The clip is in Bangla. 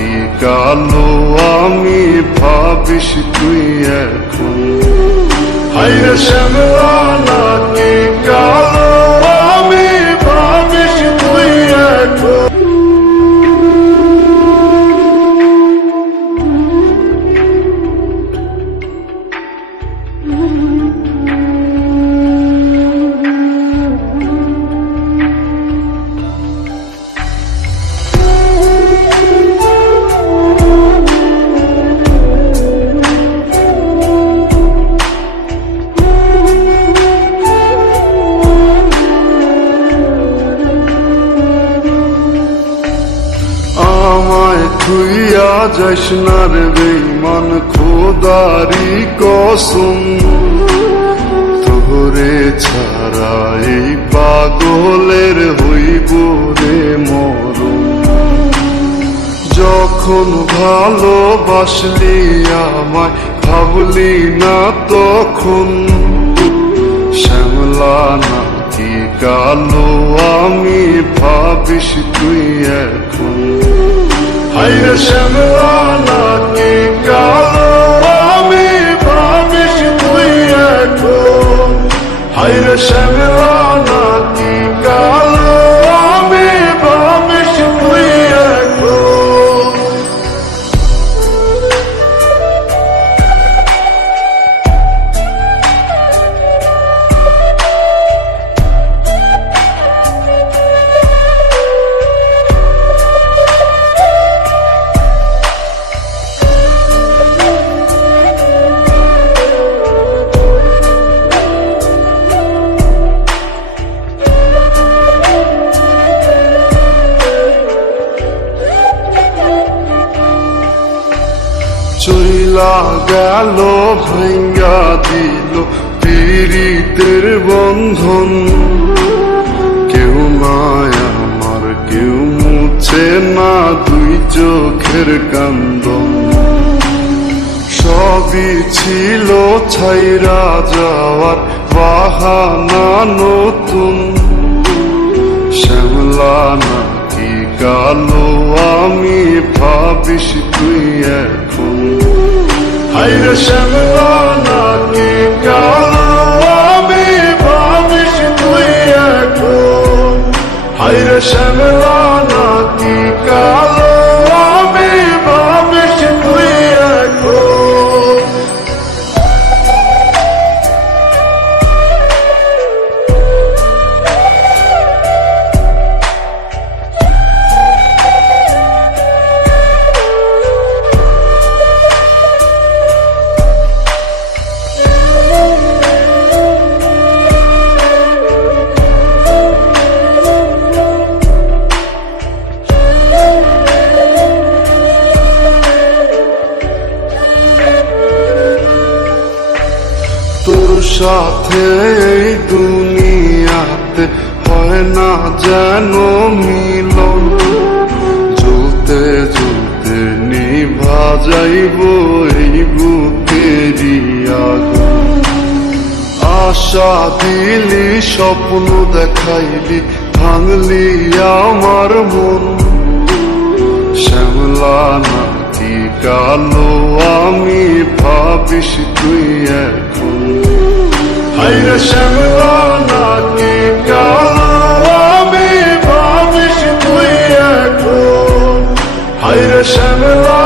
নাকি কালো আমি ভাবিস তুই এখন। হায়রে শ্যামলা নাকি কালো আমি ভাবিস তুই এখন। আমায় তুইয়া যাস না রে বেঈমান খোদারি কসম, তোরে ছাড়া এই পাগলের হইব রে মরণ। যখন ভালোবাসলি আমায় ভাবলি না তখন, শ্যামলা নাকি কালো আমি ভাবিস তুই এখন। হায়রে শ্যামলা নাকি কালো আমি ভাবিস তুই এখন। হায়রে শ্যামলা নাকি কালো আমি ভাবিস তুই এখন। চইলা গেল ভাঙ্গা দিল পীড়িতের বন্ধন, কেউ নাই আমার কেউ মুছে না দুই চোখের কান্দন। সবই ছিল ছাইরা যাওয়ার বাহানা নতুন, শ্যামলা নাকি কালো আমি ভাবিস তুই এখন। হায়রে শ্যামলা নাকি কালো আমি ভাবিস তুই এখন। হায়রে শ্যামলা নাকি কালো আমি ভাবিস তুই এখন। তোর সাথে এই দুনিয়াতে হয় না যেন মিলন, জ্বলতে জ্বলতে নিভা যাইব এই বুকেরই আগুন। আশা দিলি স্বপ্ন দেখাইলি ভাঙলি আমার মন, শ্যামলা নাকি কালো আমি ভাবিস তুই এখন। হায়রে শ্যামলা নাকি কালো আমি ভাবিস তুই এখন। হায়রে শ্যামলা